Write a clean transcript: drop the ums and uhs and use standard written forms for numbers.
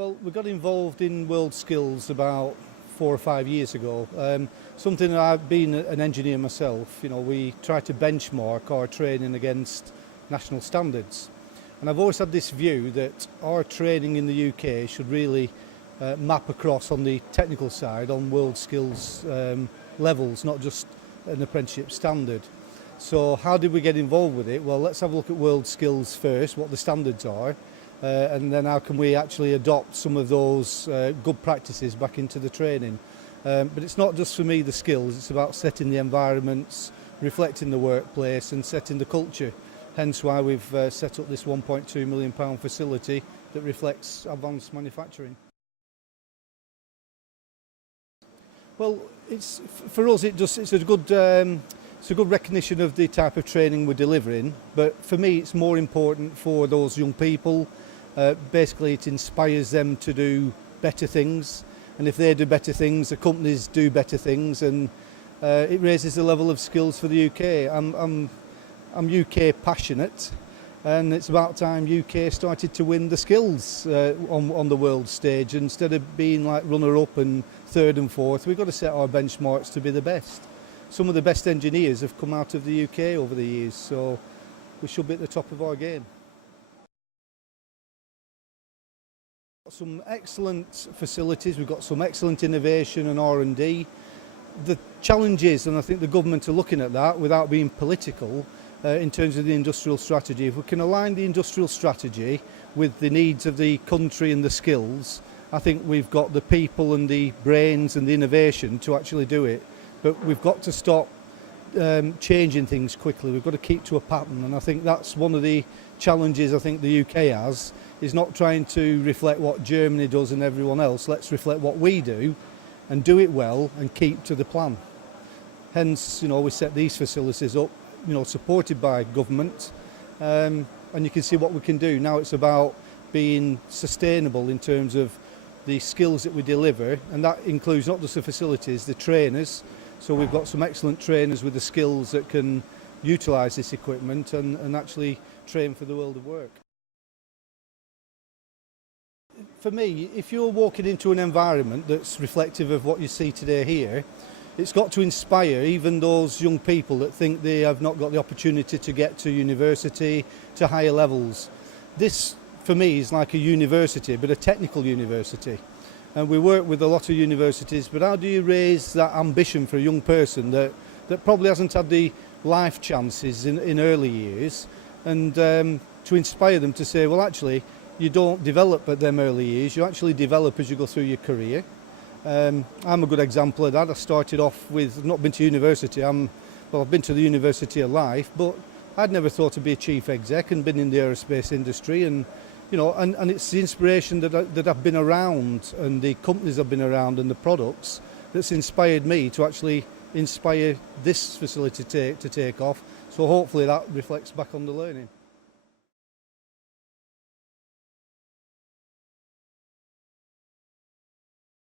Well, we got involved in WorldSkills about 4 or 5 years ago. Something that I've been an engineer myself, we try to benchmark our training against national standards. And I've always had this view that our training in the UK should really map across on the technical side on WorldSkills levels, not just an apprenticeship standard. So how did we get involved with it? Well, let's have a look at WorldSkills first, what the standards are, and then how can we actually adopt some of those good practices back into the training. But it's not just for me the skills, it's about setting the environments, reflecting the workplace and setting the culture. Hence why we've set up this £1.2 million facility that reflects advanced manufacturing. Well, for us it's a good recognition of the type of training we're delivering, but for me it's more important for those young people. Basically it inspires them to do better things, and if they do better things, the companies do better things, and it raises the level of skills for the UK. I'm UK passionate, and it's about time UK started to win the skills on the world stage. Instead of being like runner-up and third and fourth, we've got to set our benchmarks to be the best. Some of the best engineers have come out of the UK over the years, so we should be at the top of our game. Some excellent facilities, we've got some excellent innovation and R&D. The challenge is, and I think the government are looking at that without being political, in terms of the industrial strategy. If we can align the industrial strategy with the needs of the country and the skills, I think we've got the people and the brains and the innovation to actually do it. But we've got to stop changing things quickly. We've got to keep to a pattern, and I think that's one of the challenges I think the UK has, is not trying to reflect what Germany does and everyone else. Let's reflect what we do and do it well and keep to the plan. Hence, we set these facilities up, supported by government, and you can see what we can do. Now it's about being sustainable in terms of the skills that we deliver, and that includes not just the facilities, the trainers. So we've got some excellent trainers with the skills that can utilise this equipment and actually train for the world of work. For me, if you're walking into an environment that's reflective of what you see today here, it's got to inspire even those young people that think they have not got the opportunity to get to university, to higher levels. This, for me, is like a university, but a technical university. And we work with a lot of universities, but how do you raise that ambition for a young person that probably hasn't had the life chances in early years, and to inspire them to say, well, actually, you don't develop at them early years, you actually develop as you go through your career. I'm a good example of that. I started off with, not been to university, I've been to the University of Life, but I'd never thought to be a chief exec and been in the aerospace industry, and it's the inspiration that I've been around, and the companies I've been around and the products that's inspired me to actually inspire this facility to take off. So hopefully that reflects back on the learning.